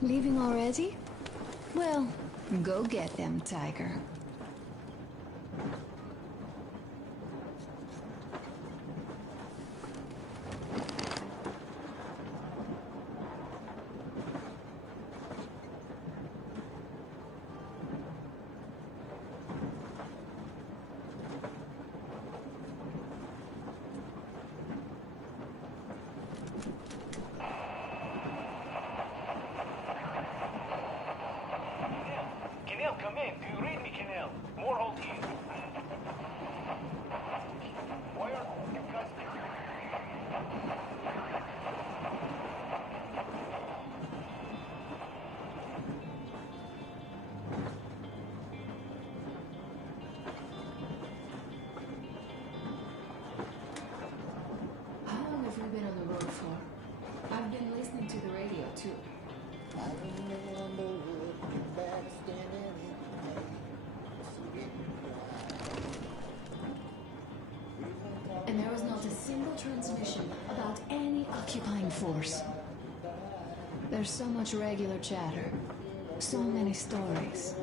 Leaving already? Well, go get them, Tiger. Come in. Do you read me, Canal? More hold here. Why are you guys... How long have we been on the road for? I've been listening to the radio, too. I remember looking back, standing in the rain. And there was not a single transmission about any occupying force. There's so much regular chatter. So many stories.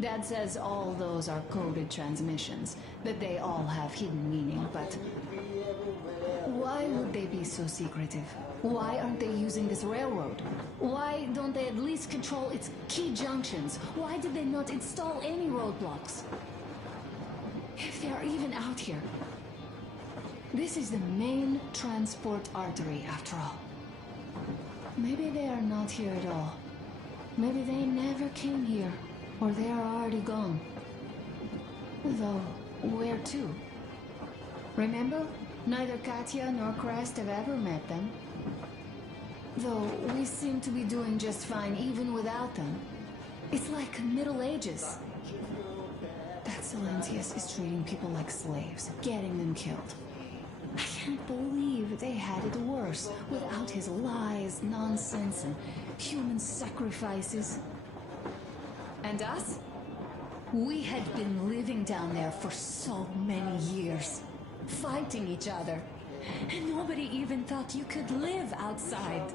Dad says all those are coded transmissions, that they all have hidden meaning, but why would they be so secretive? Why aren't they using this railroad? Why don't they at least control its key junctions? Why did they not install any roadblocks? If they are even out here. This is the main transport artery, after all. Maybe they are not here at all. Maybe they never came here, or they are already gone. Though, where to? Remember? Neither Katya nor Crest have ever met them. Though we seem to be doing just fine even without them. It's like Middle Ages. That Silentius is treating people like slaves, getting them killed. I can't believe they had it worse without his lies, nonsense, and human sacrifices. And us? We had been living down there for so many years, fighting each other, and nobody even thought you could live outside.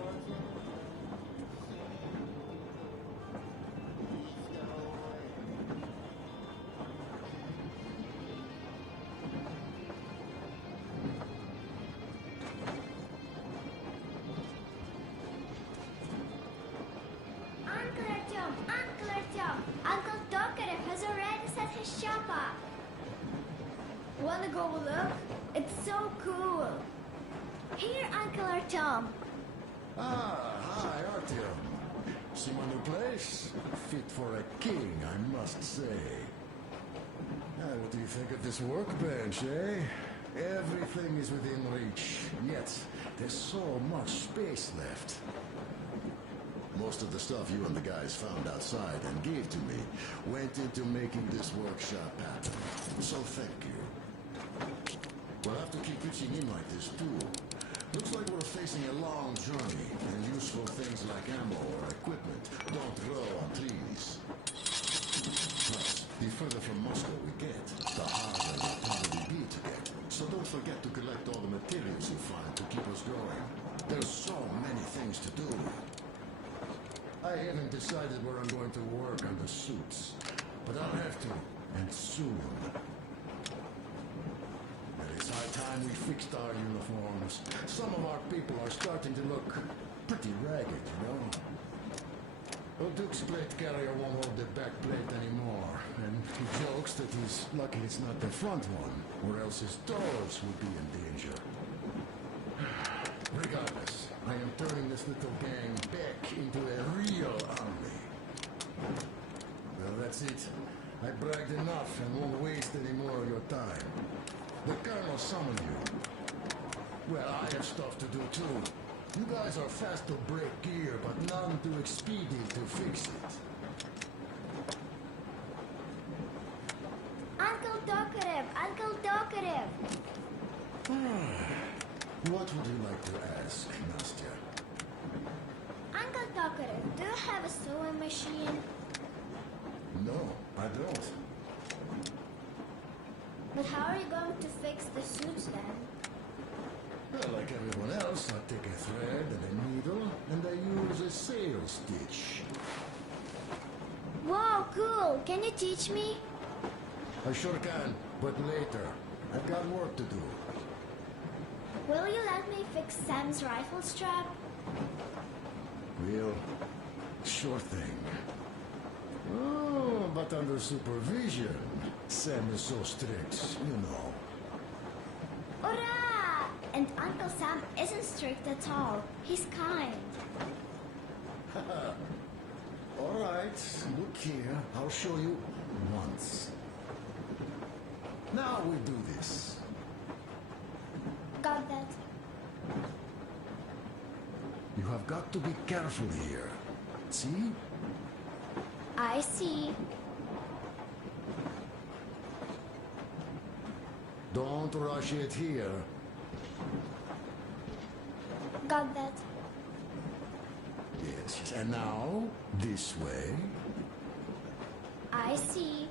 Uncle Dockerev has already set his shop up. Wanna go look? It's so cool. Here, Uncle Artyom. Ah, hi, Artyom. See my new place? Fit for a king, I must say. What do you think of this workbench, eh? Everything is within reach, yet there's so much space left. Most of the stuff you and the guys found outside and gave to me went into making this workshop happen. So thank you. We'll have to keep pitching in like this too. Looks like we're facing a long journey, and useful things like ammo or equipment don't grow on trees. Plus, the further from Moscow we get, the harder it will probably be to get. So don't forget to collect all the materials you find to keep us going. There's so many things to do. I haven't decided where I'm going to work on the suits, but I'll have to, and soon. It's high time we fixed our uniforms. Some of our people are starting to look pretty ragged, you know? Duke's plate carrier won't hold the back plate anymore, and he jokes that he's lucky it's not the front one, or else his toes would be in danger. Regardless, I am turning this little gang back into a real army. Well, that's it. I bragged enough and won't waste any more of your time. The Colonel summoned you. Well, I have stuff to do too. You guys are fast to break gear, but none too expedient to fix it. Uncle Dockerev! Uncle Dockerev! What would you like to ask, Nastya? Uncle Dockerev, do you have a sewing machine? No, I don't. But how are you going to fix the suits then? Well, like everyone else, I take a thread and a needle, and I use a sail Stitch. Wow, cool. Can you teach me? I sure can, but later. I've got work to do. Will you let me fix Sam's rifle strap? Real? Sure thing. Oh, but under supervision. Sam is so strict, you know. Hurrah! And Uncle Sam isn't strict at all. He's kind. All right, look here. I'll show you once. Now we do this. Got that. You have got to be careful here. See? I see. Don't rush it here. Got that. Yes, yes. And now, this way. I see.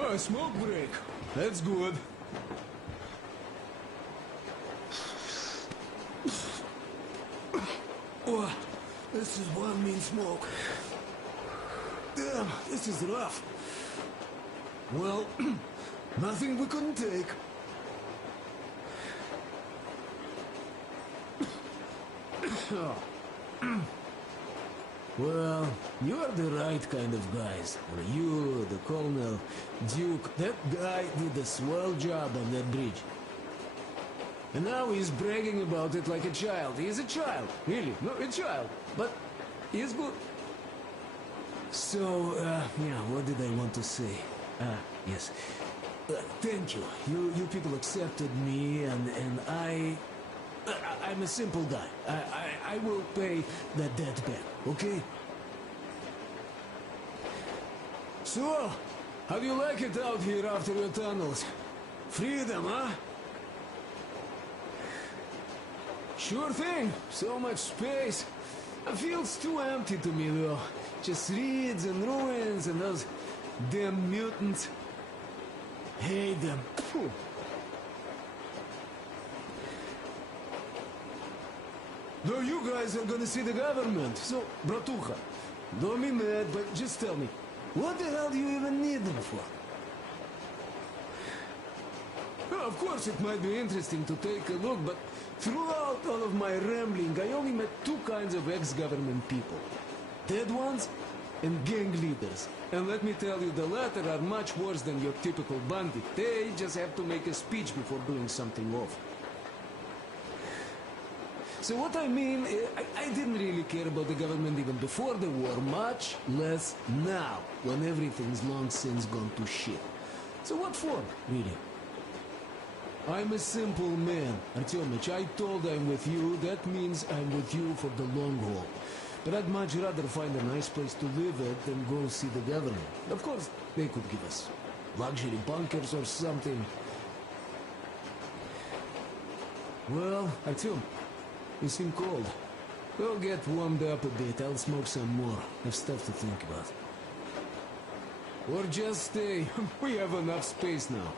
Oh, smoke break. That's good. Oh, this is one mean smoke. Damn, this is rough. Well, nothing we couldn't take. Well, you're the right kind of guys. You, the Colonel, Duke, that guy did a swell job on that bridge. And now he's bragging about it like a child. He's a child, really, no, a child. But he's good. So, yeah, what did I want to say? Yes. Thank you. You people accepted me, and I'm a simple guy. I will pay that debt back, okay? So, how do you like it out here after your tunnels? Freedom, huh? Sure thing. So much space. It feels too empty to me, though. Just reeds and ruins and those damn mutants. Hate them. Phew. No, you guys are gonna see the government. So, bratucha, don't be mad, but just tell me, what the hell do you even need them for? Well, of course, it might be interesting to take a look, but throughout all of my rambling, I only met two kinds of ex-government people. Dead ones and gang leaders. And let me tell you, the latter are much worse than your typical bandit. They just have to make a speech before doing something awful. So what I mean, I didn't really care about the government even before the war, much less now, when everything's long since gone to shit. So what for, really? I'm a simple man, Artyomich. I told I'm with you, that means I'm with you for the long haul. But I'd much rather find a nice place to live at than go see the government. Of course, they could give us luxury bunkers or something. Well, Artyom, you seem cold. We'll get warmed up a bit. I'll smoke some more. Have stuff to think about. Or just stay. We have enough space now.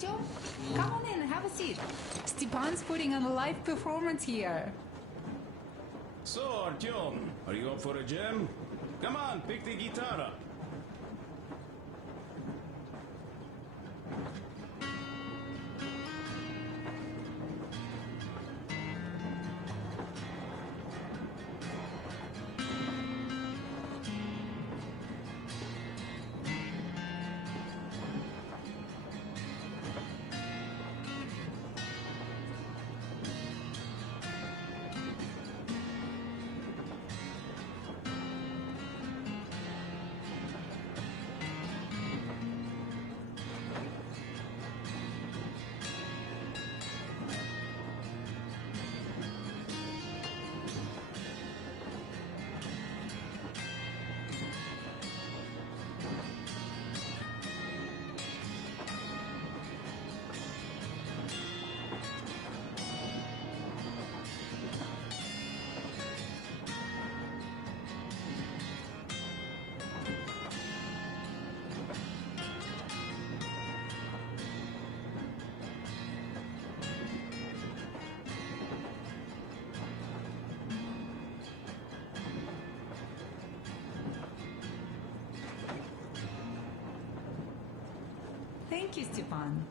Artyom, come on in, have a seat. Stepan's putting on a live performance here. So, Artyom, are you up for a jam? Come on, pick the guitar up. Thank you, Stepan.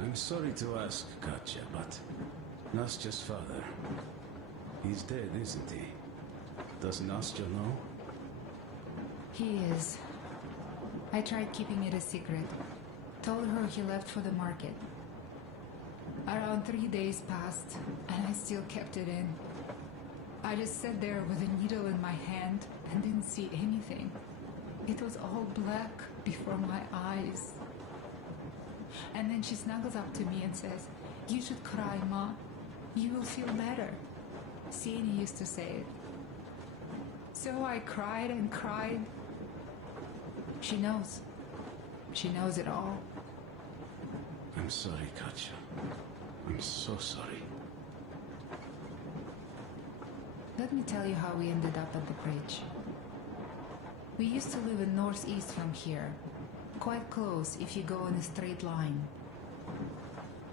I'm sorry to ask, Katya, but Nastya's father, he's dead, isn't he? Does Nastya know? He is. I tried keeping it a secret. Told her he left for the market. Around 3 days passed, and I still kept it in. I just sat there with a needle in my hand and didn't see anything. It was all black before my eyes. And then she snuggles up to me and says, "You should cry, Ma. You will feel better." Sieni used to say it. So I cried and cried. She knows. She knows it all. I'm sorry, Katya. I'm so sorry. Let me tell you how we ended up at the bridge. We used to live in northeast from here, quite close if you go in a straight line.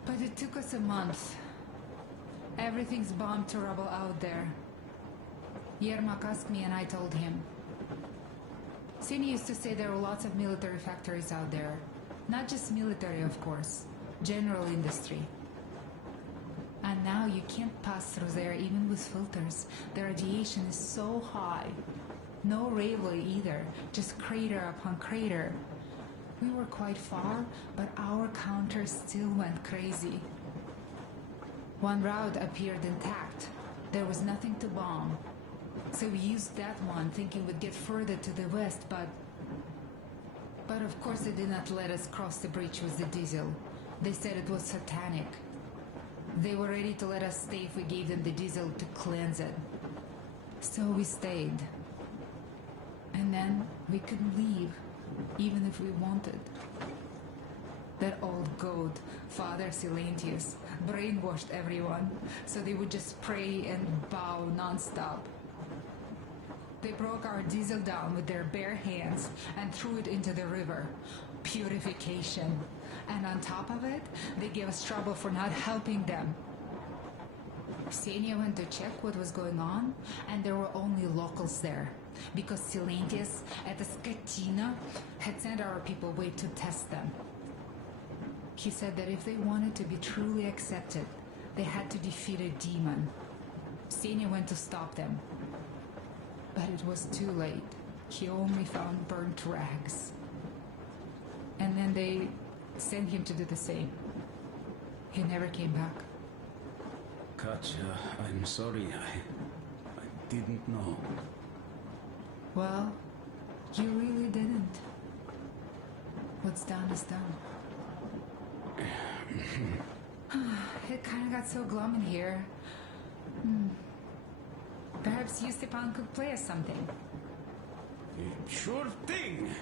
But it took us a month. Everything's bombed to rubble out there. Yermak asked me and I told him. Sieni used to say there were lots of military factories out there. Not just military, of course. General industry. And now you can't pass through there even with filters. The radiation is so high. No railway either, just crater upon crater. We were quite far, but our counter still went crazy. One route appeared intact. There was nothing to bomb. So we used that one, thinking we'd get further to the west, but of course they did not let us cross the bridge with the diesel. They said it was satanic. They were ready to let us stay if we gave them the diesel to cleanse it. So we stayed. And then we couldn't leave, even if we wanted. That old goat, Father Silentius, brainwashed everyone, so they would just pray and bow non-stop. They broke our diesel down with their bare hands and threw it into the river. Purification. And on top of it, they gave us trouble for not helping them. Ksenia went to check what was going on, and there were only locals there, because Silentius at the Skatina had sent our people away to test them. He said that if they wanted to be truly accepted, they had to defeat a demon. Ksenia went to stop them. But it was too late. He only found burnt rags. And then they sent him to do the same. He never came back. Katya, I'm sorry. I didn't know. Well, you really didn't. What's done is done. It kind of got so glum in here. Perhaps you, Stepan, could play us something. Sure thing!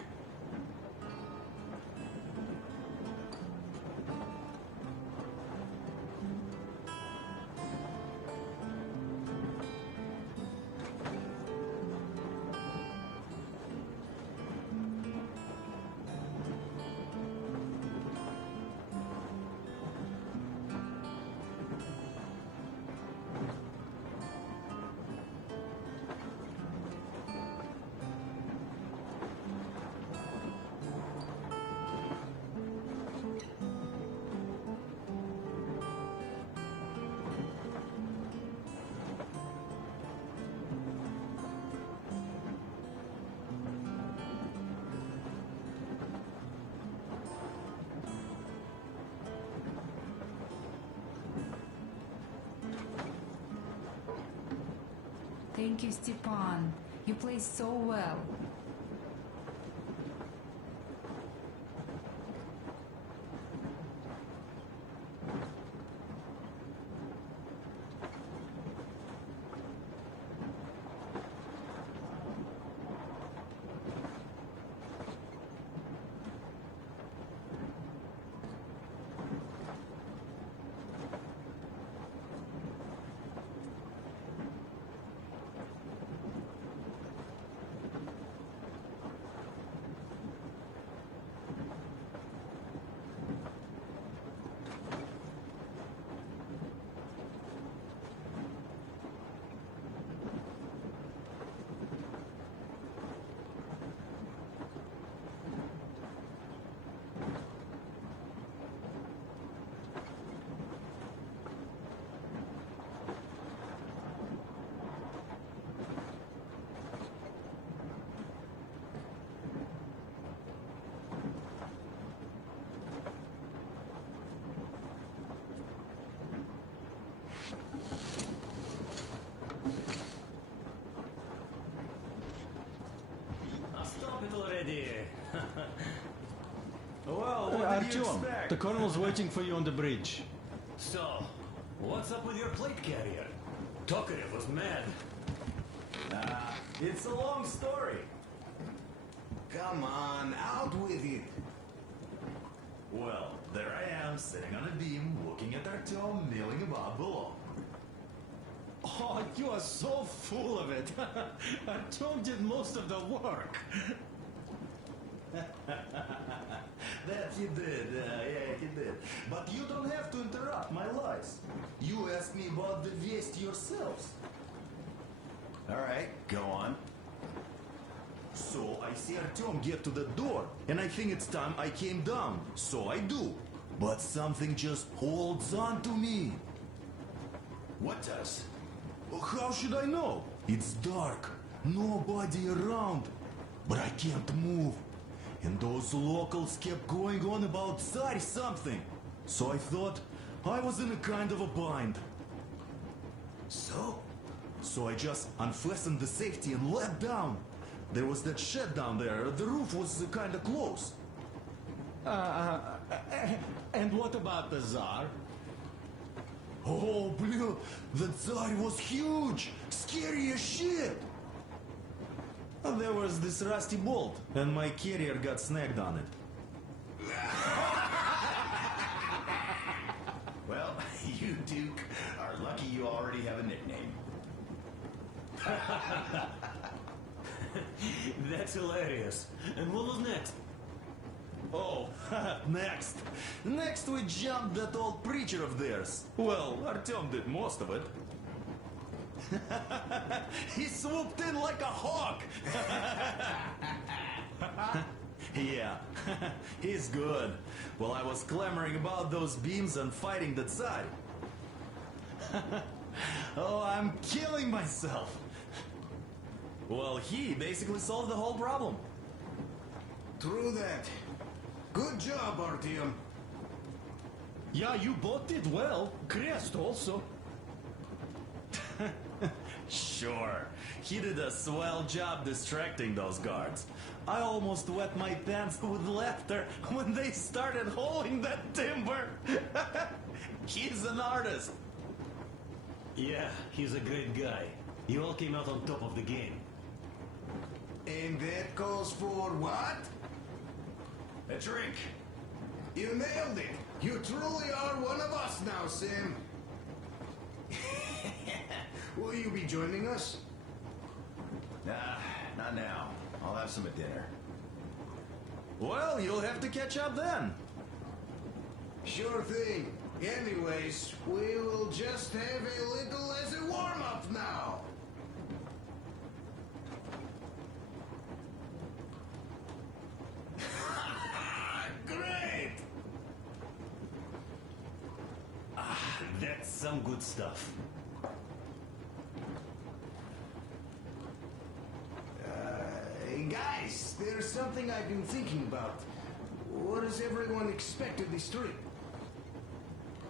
Thank you, Stepan. You play so well. Stop it already. Well, what did you Artyom, expect? the colonel's waiting for you on the bridge. So, what's up with your plate carrier? Tokarev was mad. It's a long story. Come on, out with it. Well, there I am, sitting on a beam, looking at Artyom milling about below. Oh, you are so full of it. Artyom did most of the work. That he did, yeah, he did. But you don't have to interrupt my lies. You asked me about the Vest yourselves. Alright, go on. So I see Artyom get to the door, and I think it's time I came down. So I do. But something just holds on to me. What does? How should I know? It's dark, nobody around. But I can't move. And those locals kept going on about Tsar something. So I thought I was in a kind of a bind. So I just unfastened the safety and let down. There was that shed down there. The roof was kind of close. And what about the Tsar? Oh, blue, the Tsar was huge, scary as shit. There was this rusty bolt, and my carrier got snagged on it. Well, you Duke are lucky you already have a nickname. That's hilarious. And what was next? Oh, next. Next we jumped that old preacher of theirs. Well, Artyom did most of it. He swooped in like a hawk. Yeah, he's good. While I was clamoring about those beams and fighting the Tsar. Oh, I'm killing myself. Well, he basically solved the whole problem. True that. Good job, Artyom. Yeah, you both did well. Crest also. Sure, he did a swell job distracting those guards. I almost wet my pants with laughter when they started hauling that timber. He's an artist. Yeah, he's a great guy. You all came out on top of the game. And that calls for what? A drink. You nailed it. You truly are one of us now, Sam. Will you be joining us? Nah, not now. I'll have some at dinner. Well, you'll have to catch up then. Sure thing. Anyways, we will just have a little as a warm-up now. Great! That's some good stuff. Hey guys, there's something I've been thinking about. What does everyone expect of this trip?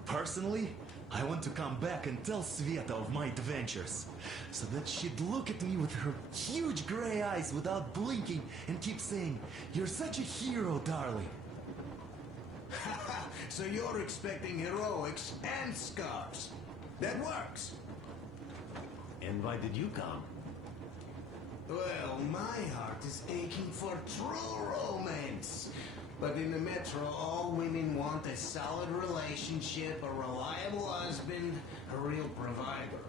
Personally, I want to come back and tell Sveta of my adventures, so that she'd look at me with her huge gray eyes without blinking and keep saying, "You're such a hero, darling." So you're expecting heroics and scars. That works. And why did you come? Well, my heart is aching for true romance. But in the metro, all women want a solid relationship, a reliable husband, a real provider.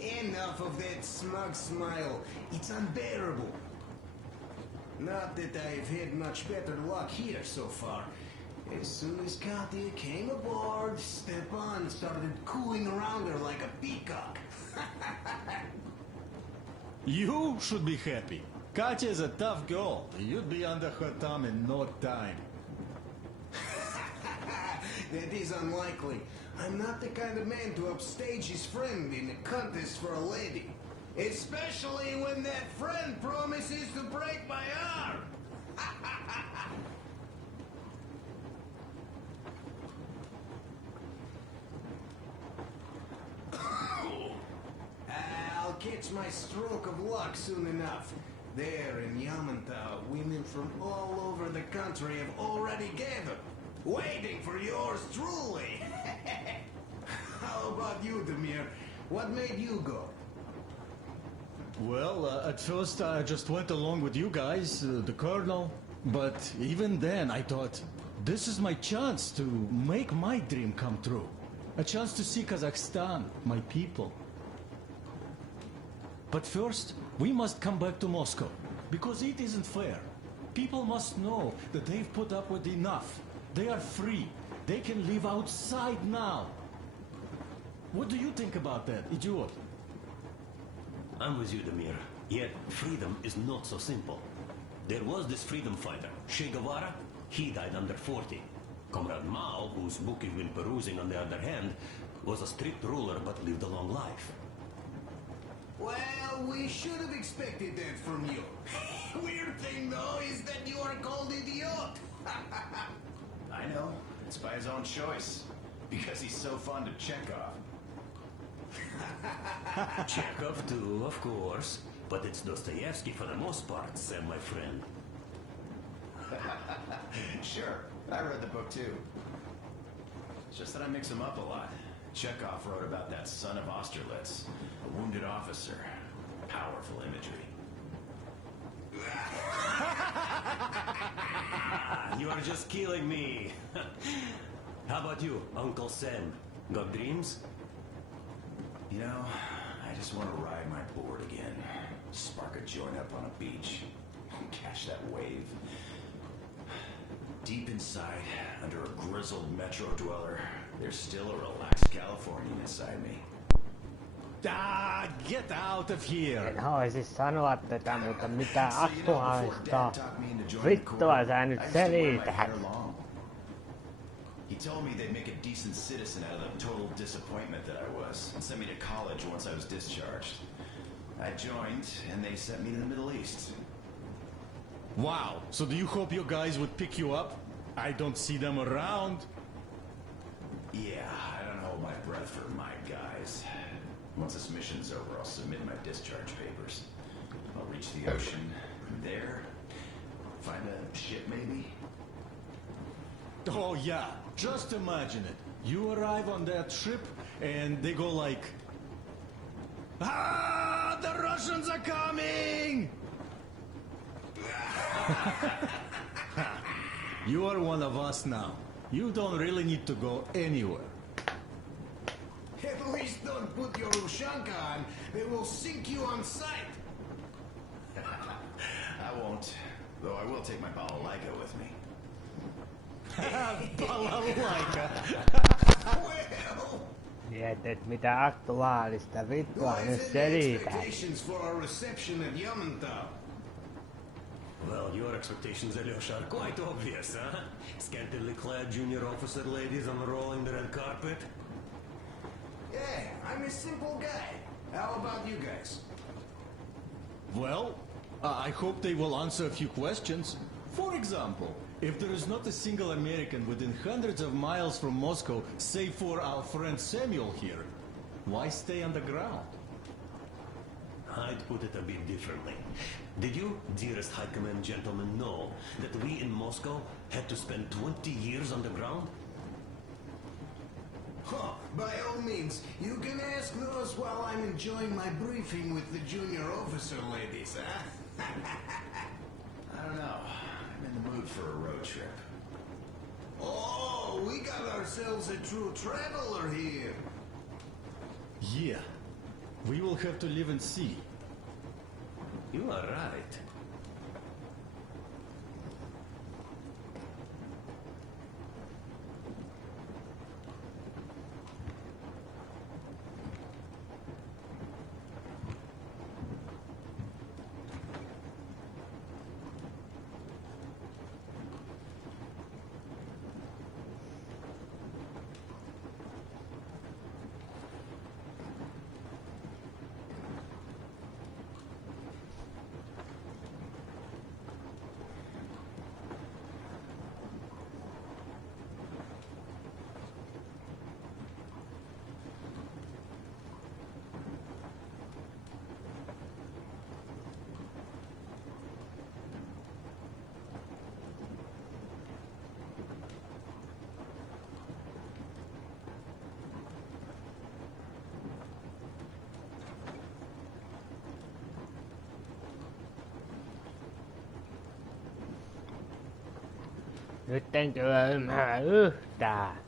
Enough of that smug smile. It's unbearable. Not that I've had much better luck here so far. As soon as Katya came aboard, Stepan started cooing around her like a peacock. You should be happy. Katya is a tough girl. You'd be under her thumb in no time. That is unlikely. I'm not the kind of man to upstage his friend in a contest for a lady. Especially when that friend promises to break my arm. I'll catch my stroke of luck soon enough. There in Yamantau, women from all over the country have already gathered, waiting for yours truly. How about you, Demir? What made you go? Well, at first I just went along with you guys, the colonel. But even then I thought, this is my chance to make my dream come true. A chance to see Kazakhstan, my people. But first, we must come back to Moscow, because it isn't fair. People must know that they've put up with enough. They are free. They can live outside now. What do you think about that, idiot? I'm with you, Demir. Yet, freedom is not so simple. There was this freedom fighter, Che Guevara. He died under 40. Comrade Mao, whose book you've been perusing on the other hand, was a strict ruler but lived a long life. Well, we should have expected that from you. Weird thing, though, is that you are called idiot. I know. It's by his own choice. Because he's so fond of Chekhov. Chekhov too, of course. But it's Dostoevsky for the most part, Sam, my friend. Sure, I read the book too. It's just that I mix them up a lot. Chekhov wrote about that son of Austerlitz, a wounded officer. Powerful imagery. You are just killing me. How about you, Uncle Sam? Got dreams? You know, I just want to ride my board again. Spark a joint up on a beach. Catch that wave. Deep inside, under a grizzled metro dweller, there's still a relaxed Californian inside me. Ah, get out of here! En haisi sanoa tätä, mutta mitä aktuaalista vittua sä nyt selität? He told me they'd make a decent citizen out of the total disappointment that I was, and sent me to college once I was discharged. I joined, and they sent me to the Middle East. Wow, so do you hope your guys would pick you up? I don't see them around. Yeah, I don't hold my breath for my guys. Once this mission's over, I'll submit my discharge papers. I'll reach the ocean. From there, find a ship maybe? Oh yeah, just imagine it. You arrive on that ship, and they go like... Ah, the Russians are coming! You are one of us now. You don't really need to go anywhere. At least don't put your Ushanka on. They will sink you on sight. I won't. Though I will take my balalaika with me. Balalaika. Well... Mietit mitä aktuaalista vittua nyt selität. For our reception at Yamantau. Well, your expectations, Alyosha, are quite obvious, huh? Scantily clad junior officer ladies unrolling the red carpet. Yeah, I'm a simple guy. How about you guys? Well, I hope they will answer a few questions. For example, if there is not a single American within hundreds of miles from Moscow, save for our friend Samuel here, why stay on the ground? I'd put it a bit differently. Did you, dearest High Command gentlemen, know that we in Moscow had to spend 20 years on the ground? Huh, by all means, you can ask those while I'm enjoying my briefing with the junior officer ladies, huh? I don't know. I'm in the mood for a road trip. Oh, we got ourselves a true traveler here. Yeah. We will have to live and see. You are right. Nyt en ymmärrä yhtään.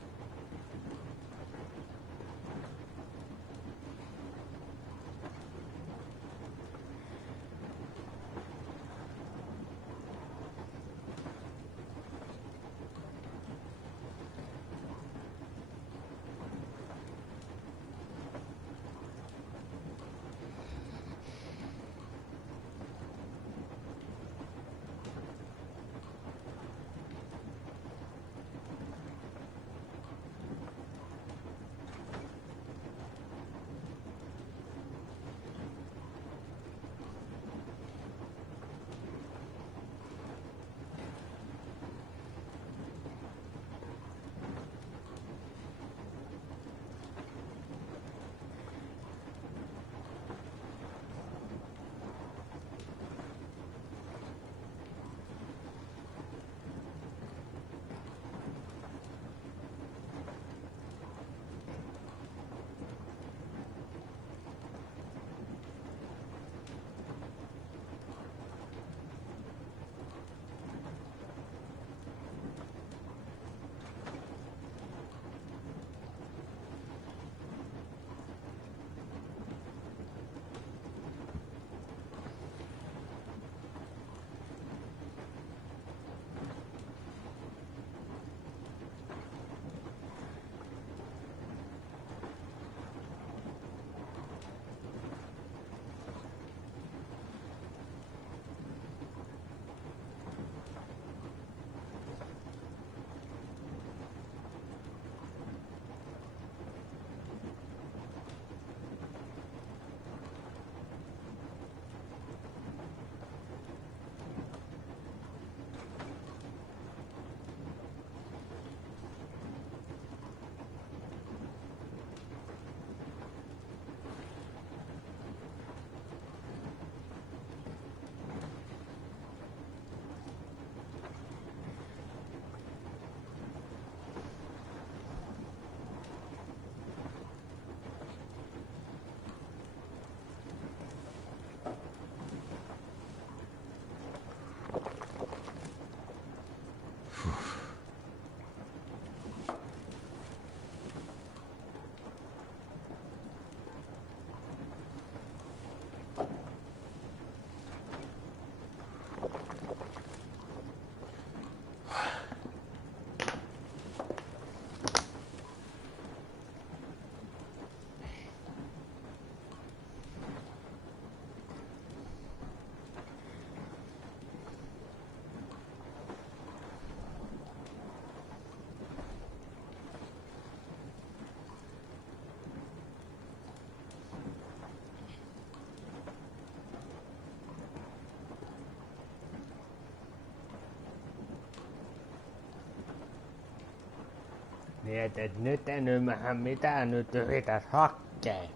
Mietit, et nyt en ymmärrä mitä nyt yrität hakkeen.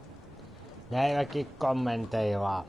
Näilläkin kommenteilla.